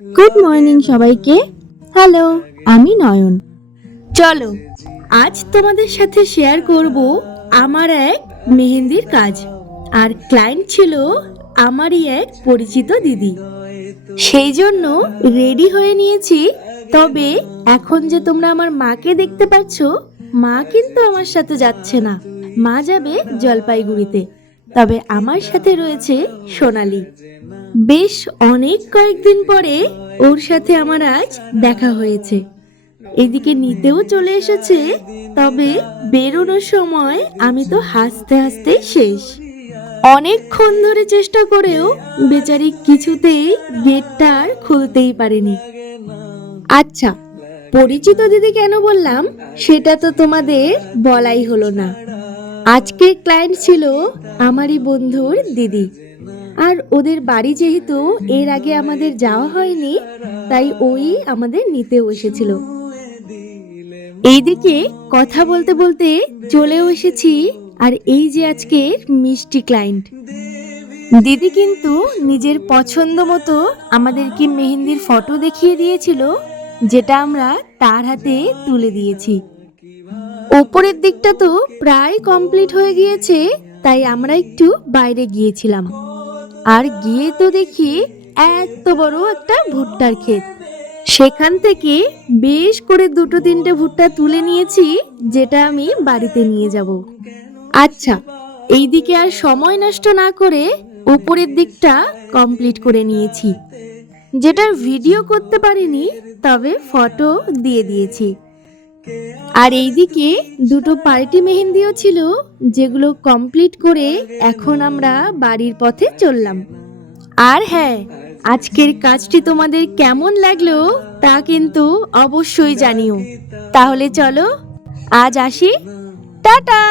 Good morning সবাইকে। Hello, আমি নয়ন। চলো আজ তোমাদের সাথে শেয়ার করব আমার এক মেহেন্দির কাজ। আর ক্লায়েন্ট ছিল আমারই এক পরিচিত দিদি। সেই জন্য রেডি হয়ে নিয়েছি। তবে এখন যে তোমরা আমার মাকে দেখতে পাচ্ছ, মা কিন্তু আমার সাথে যাচ্ছে না, মা যাবে জলপাইগুড়িতে। তবে আমার সাথে রয়েছে সোনালি। বেশ অনেক কয়েকদিন পরে ওর সাথে আমার আজ দেখা হয়েছে। এদিকে নিতেও চলে এসেছে। তবে বেরোনোর সময় আমি তো হাসতে হাসতে শেষ। অনেকক্ষণ ধরে চেষ্টা করেও বেচারি কিছুতেই গেটটা আর খুলতেই পারেনি। আচ্ছা, পরিচিত দিদি কেন বললাম সেটা তো তোমাদের বলাই হলো না। আজকের ক্লায়েন্ট ছিল আমারই বন্ধুর দিদি। আর ওদের বাড়ি যেহেতু এর আগে আমাদের যাওয়া হয়নি, তাই ওই আমাদের নিতেও এসেছিল। এইদিকে কথা বলতে বলতে চলেও এসেছি। আর এই যে আজকের মিষ্টি ক্লায়েন্ট দিদি কিন্তু নিজের পছন্দ মতো আমাদেরকে মেহেন্দির ফটো দেখিয়ে দিয়েছিল, যেটা আমরা তার হাতে তুলে দিয়েছি। ওপরের দিকটা তো প্রায় কমপ্লিট হয়ে গিয়েছে, তাই আমরা একটু বাইরে গিয়েছিলাম। আর গিয়ে তো দেখি এত বড় একটা ভুট্টার ক্ষেত। সেখান থেকে বেশ করে 2-3টে ভুট্টা তুলে নিয়েছি, যেটা আমি বাড়িতে নিয়ে যাব। আচ্ছা, এইদিকে আর সময় নষ্ট না করে উপরের দিকটা কমপ্লিট করে নিয়েছি, যেটার ভিডিও করতে পারিনি, তবে ফটো দিয়ে দিয়েছি। আর এইদিকে 2টো পার্টি মেহেন্দিও ছিল, যেগুলো কমপ্লিট করে এখন আমরা বাড়ির পথে চললাম। আর হ্যাঁ, আজকের কাজটি তোমাদের কেমন লাগলো তা কিন্তু অবশ্যই জানিও। তাহলে চলো আজ আসি, টাটা।